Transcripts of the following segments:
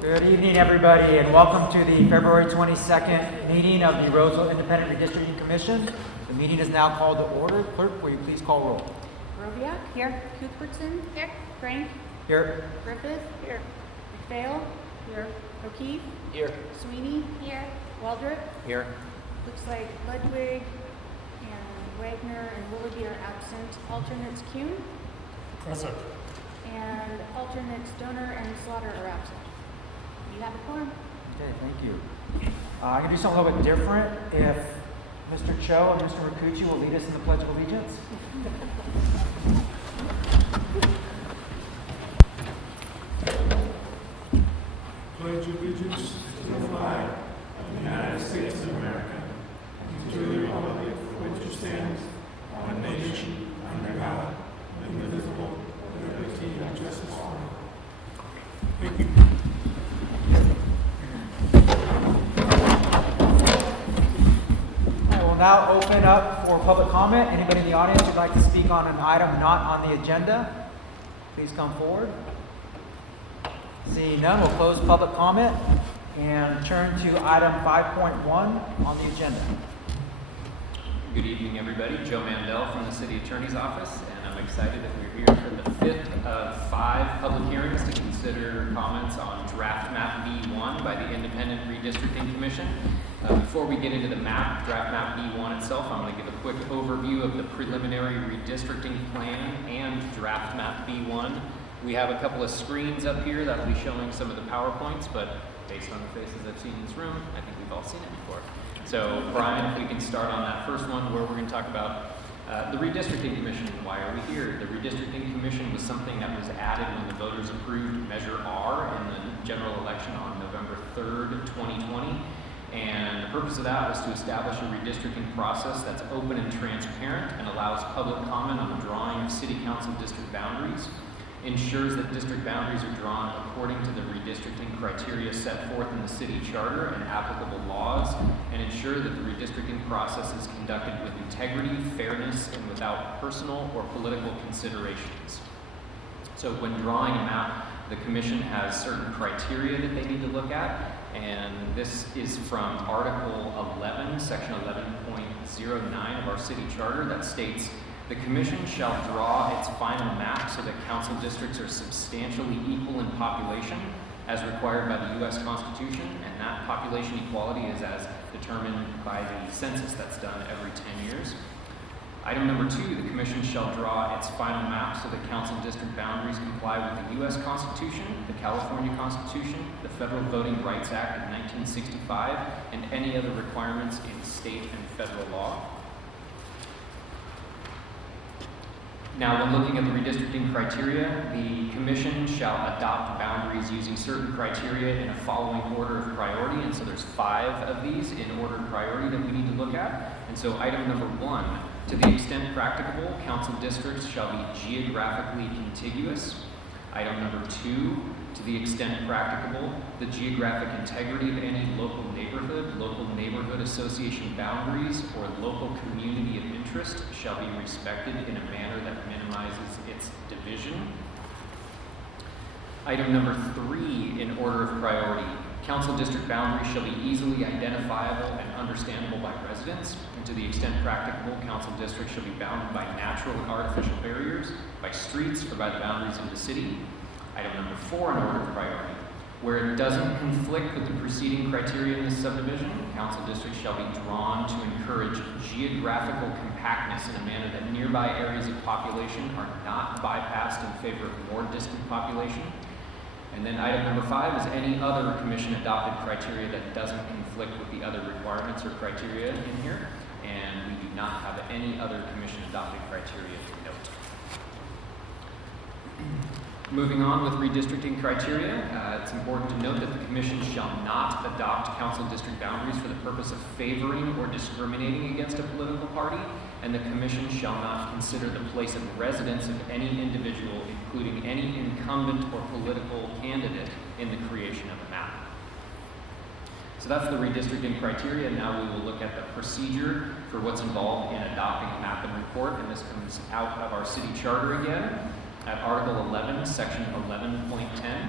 Good evening, everybody, and welcome to the February 22nd meeting of the Roseville Independent Redistricting Commission. The meeting is now called to order. Clerk, will you please call roll? Robiak. Here. Cuthbertson. Here. Frank. Here. Griffith. Here. McPhail. Here. O'Keefe. Here. Sweeney. Here. Waldrop. Here. Looks like Ludwig and Wagner and Willoughby are absent. Alternates Kuhn. Present. And alternates Donor and Slaughter are absent. You have a quorum. Okay, thank you. I'm going to do something a little bit different. If Mr. Cho and Mr. Rakucci will lead us in the Pledge of Allegiance. Pledge allegiance to the flag of the United States of America and to the republic for which it stands, one nation, under God, indivisible, with liberty and justice for all. Thank you. I will now open up for public comment. Anybody in the audience who'd like to speak on an item not on the agenda, please come forward. Seeing none, we'll close public comment and turn to item 5.1 on the agenda. Good evening, everybody. Joe Mandel from the City Attorney's Office, and I'm excited that we're here for the fifth of 5 public hearings to consider comments on Draft Map B1 by the Independent Redistricting Commission. Before we get into the Draft Map B1 itself, I'm going to give a quick overview of the preliminary redistricting plan and Draft Map B1. We have a couple of screens up here that will be showing some of the PowerPoints, but based on the faces I've seen in this room, I think we've all seen it before. So, Brian, if we can start on that first one where we're going to talk about the Redistricting Commission. Why are we here? The Redistricting Commission was something that was added when the voters approved Measure R in the general election on November 3rd, 2020. And the purpose of that was to establish a redistricting process that's open and transparent and allows public comment on the drawing of city council district boundaries, ensures that district boundaries are drawn according to the redistricting criteria set forth in the city charter and applicable laws, and ensure that the redistricting process is conducted with integrity, fairness, and without personal or political considerations. So when drawing a map, the commission has certain criteria that they need to look at, and this is from Article 11, Section 11.09 of our city charter that states, "The Commission shall draw its final map so that council districts are substantially equal in population as required by the U.S. Constitution, and that population equality is as determined by the census that's done every 10 years. Item number 2, the Commission shall draw its final map so that council district boundaries comply with the U.S. Constitution, the California Constitution, the Federal Voting Rights Act of 1965, and any other requirements in state and federal law." Now, when looking at the redistricting criteria, the Commission shall adopt boundaries using certain criteria in a following order of priority, and so there's 5 of these in order of priority that we need to look at. And so item number 1, to the extent practicable, council districts shall be geographically contiguous. Item number 2, to the extent practicable, the geographic integrity of any local neighborhood association boundaries, or local community of interest shall be respected in a manner that minimizes its division. Item number 3, in order of priority, council district boundaries shall be easily identifiable and understandable by residents, and to the extent practicable, council districts shall be bounded by natural and artificial barriers, by streets, or by the boundaries of the city. Item number 4, in order of priority, where it doesn't conflict with the preceding criteria in this subdivision, council districts shall be drawn to encourage geographical compactness in a manner that nearby areas of population are not bypassed in favor of more distant population. And then item number 5 is any other commission adopted criteria that doesn't conflict with the other requirements or criteria in here, and we do not have any other commission adopted criteria to note. Moving on with redistricting criteria, it's important to note that the Commission shall not adopt council district boundaries for the purpose of favoring or discriminating against a political party, and the Commission shall not consider the place of residence of any individual, including any incumbent or political candidate, in the creation of a map. So that's the redistricting criteria. Now we will look at the procedure for what's involved in adopting a map and report, and this comes out of our city charter again. At Article 11, Section 11.10,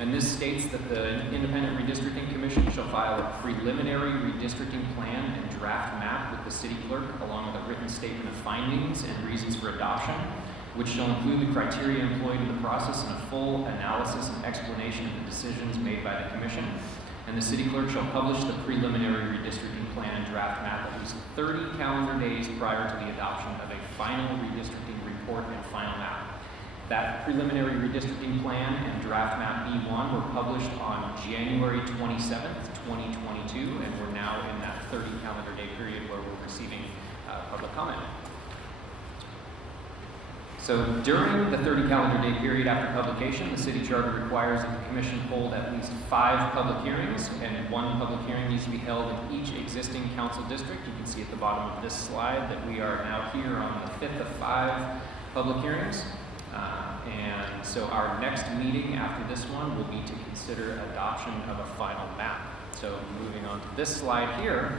And this states that the Independent Redistricting Commission shall file a preliminary redistricting plan and draft map with the City Clerk, along with a written statement of findings and reasons for adoption, which shall include the criteria employed in the process and a full analysis and explanation of the decisions made by the Commission. And the City Clerk shall publish the preliminary redistricting plan and draft map at least 30 calendar days prior to the adoption of a final redistricting report and final map. That preliminary redistricting plan and draft map B1 were published on January 27th, 2022, and we're now in that 30 calendar day period where we're receiving public comment. So during the 30 calendar day period after publication, the city charter requires that the commission hold at least 5 public hearings, and 1 public hearing needs to be held in each existing council district. You can see at the bottom of this slide that we are now here on the 5th of 5 public hearings. And so our next meeting after this one will be to consider adoption of a final map. So moving on to this slide here,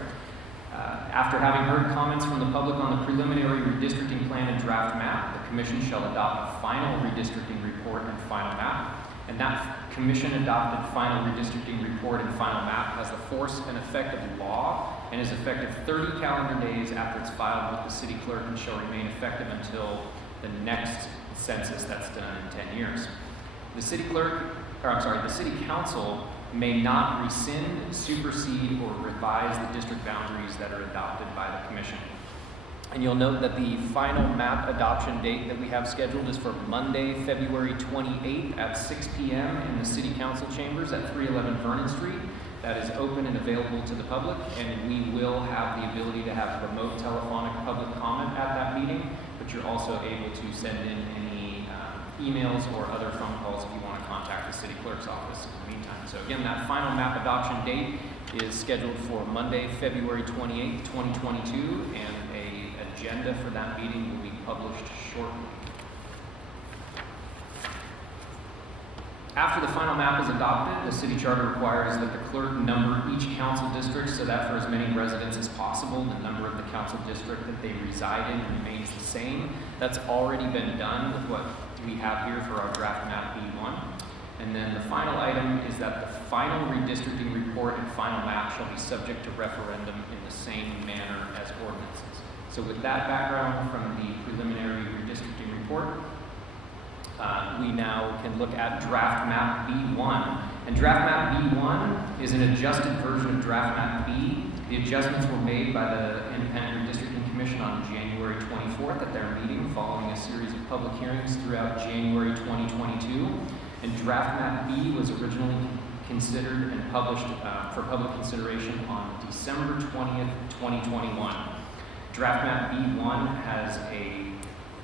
after having heard comments from the public on the preliminary redistricting plan and draft map, the commission shall adopt a final redistricting report and final map. And that commission adopted final redistricting report and final map has the force and effect of law and is effective 30 calendar days after it's filed with the city clerk and shall remain effective until the next census that's done in 10 years. The city council may not rescind, supersede, or revise the district boundaries that are adopted by the commission. And you'll note that the final map adoption date that we have scheduled is for Monday, February 28th at 6 p.m. in the city council chambers at 311 Vernon Street. That is open and available to the public, and we will have the ability to have remote telephonic public comment at that meeting, but you're also able to send in any emails or other phone calls if you want to contact the city clerk's office in the meantime. So again, that final map adoption date is scheduled for Monday, February 28th, 2022, and an agenda for that meeting will be published shortly. After the final map is adopted, the city charter requires that the clerk number each council district so that for as many residents as possible, the number of the council district that they reside in remains the same. That's already been done with what we have here for our draft map B1. And then the final item is that the final redistricting report and final map shall be subject to referendum in the same manner as ordinances. So with that background from the preliminary redistricting report, we now can look at draft map B1. And draft map B1 is an adjusted version of draft map B. The adjustments were made by the Independent Redistricting Commission on January 24th at their meeting following a series of public hearings throughout January 2022. And draft map B was originally considered and published for public consideration on December 20th, 2021. Draft map B1 has a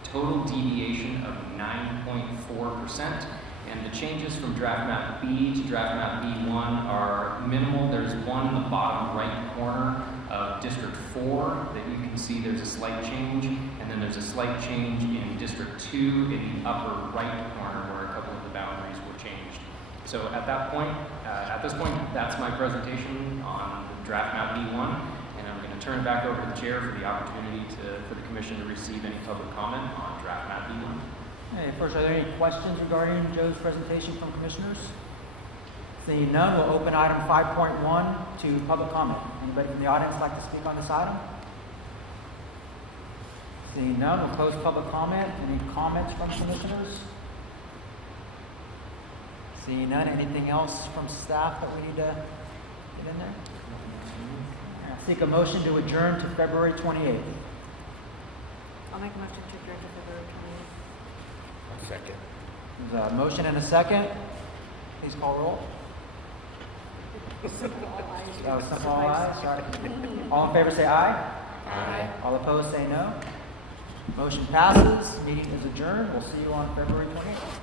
total deviation of 9.4%, and the changes from draft map B to draft map B1 are minimal. There's one in the bottom right corner of District 4 that you can see there's a slight change, and then there's a slight change in District 2 in the upper right corner where a couple of the boundaries were changed. So at this point, that's my presentation on the draft map B1. Turn it back over to the chair for the opportunity for the commission to receive any public comment on draft map B1. Hey, first, are there any questions regarding Joe's presentation from commissioners? Seeing none, we'll open item 5.1 to public comment. Anybody from the audience like to speak on this item? Seeing none, we'll close public comment. Any comments from commissioners? Seeing none, anything else from staff that we need to get in there? Seek a motion to adjourn to February 28th. I'll make a motion to adjourn to February 28th. Second. There's a motion and a second. Please call roll. Simple all ayes. Oh, simple all ayes. Sorry. All in favor say aye. Aye. All opposed say no. Motion passes. Meeting is adjourned. We'll see you on February 28th.